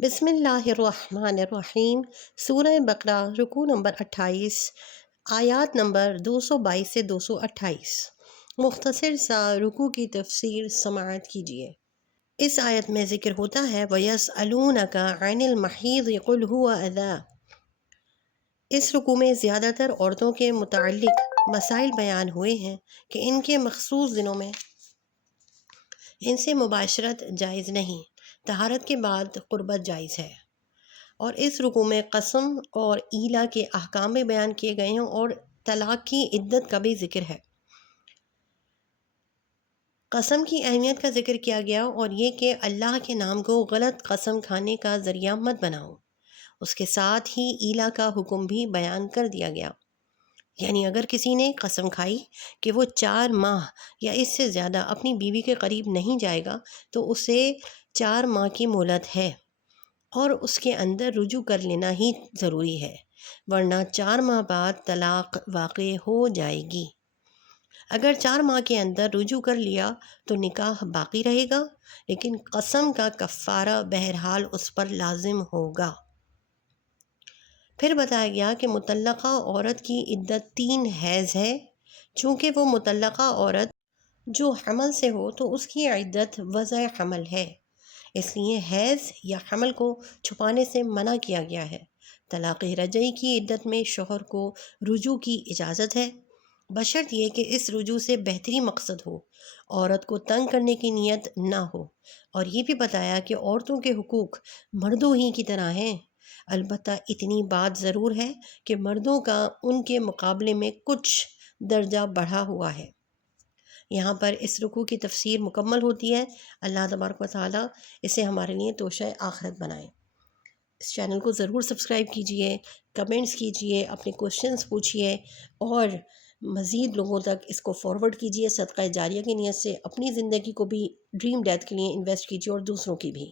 بسم اللہ الرحمن الرحیم۔ سورہ بقرہ رکوع نمبر 28، آیات نمبر 222 سے 228۔ مختصر سا رکوع کی تفسیر سماعت کیجیے۔ اس آیت میں ذکر ہوتا ہے وَيَسْأَلُونَكَ عَنِ الْمَحِيضِ قُلْ هُوَ أَذًى۔ اس رکوع میں زیادہ تر عورتوں کے متعلق مسائل بیان ہوئے ہیں کہ ان کے مخصوص دنوں میں ان سے مباشرت جائز نہیں، طہارت کے بعد قربت جائز ہے۔ اور اس رکوع میں قسم اور ایلا کے احکام بھی بیان کیے گئے ہیں اور طلاق کی عدت کا بھی ذکر ہے۔ قسم کی اہمیت کا ذکر کیا گیا اور یہ کہ اللہ کے نام کو غلط قسم کھانے کا ذریعہ مت بناؤ۔ اس کے ساتھ ہی ایلا کا حکم بھی بیان کر دیا گیا، یعنی اگر کسی نے قسم کھائی کہ وہ 4 ماہ یا اس سے زیادہ اپنی بیوی کے قریب نہیں جائے گا تو اسے 4 ماہ کی مہلت ہے اور اس کے اندر رجوع کر لینا ہی ضروری ہے، ورنہ 4 ماہ بعد طلاق واقع ہو جائے گی۔ اگر 4 ماہ کے اندر رجوع کر لیا تو نکاح باقی رہے گا، لیکن قسم کا کفارہ بہرحال اس پر لازم ہوگا۔ پھر بتایا گیا کہ مطلقہ عورت کی عدت 3 حیض ہے۔ چونکہ وہ مطلقہ عورت جو حمل سے ہو تو اس کی عدت وضع حمل ہے، اس لیے حیض یا حمل کو چھپانے سے منع کیا گیا ہے۔ طلاق رجعی کی عدت میں شوہر کو رجوع کی اجازت ہے، بشرط یہ کہ اس رجوع سے بہتری مقصد ہو، عورت کو تنگ کرنے کی نیت نہ ہو۔ اور یہ بھی بتایا کہ عورتوں کے حقوق مردوں ہی کی طرح ہیں، البتہ اتنی بات ضرور ہے کہ مردوں کا ان کے مقابلے میں کچھ درجہ بڑھا ہوا ہے۔ یہاں پر اس رکوع کی تفسیر مکمل ہوتی ہے۔ اللہ تبارک و تعالیٰ اسے ہمارے لیے توشہ آخرت بنائے۔ اس چینل کو ضرور سبسکرائب کیجئے، کمنٹس کیجئے، اپنے کوشچنس پوچھئے اور مزید لوگوں تک اس کو فارورڈ کیجئے۔ صدقہ جاریہ کی نیت سے اپنی زندگی کو بھی ڈریم ڈیتھ کے لیے انویسٹ کیجئے اور دوسروں کی بھی۔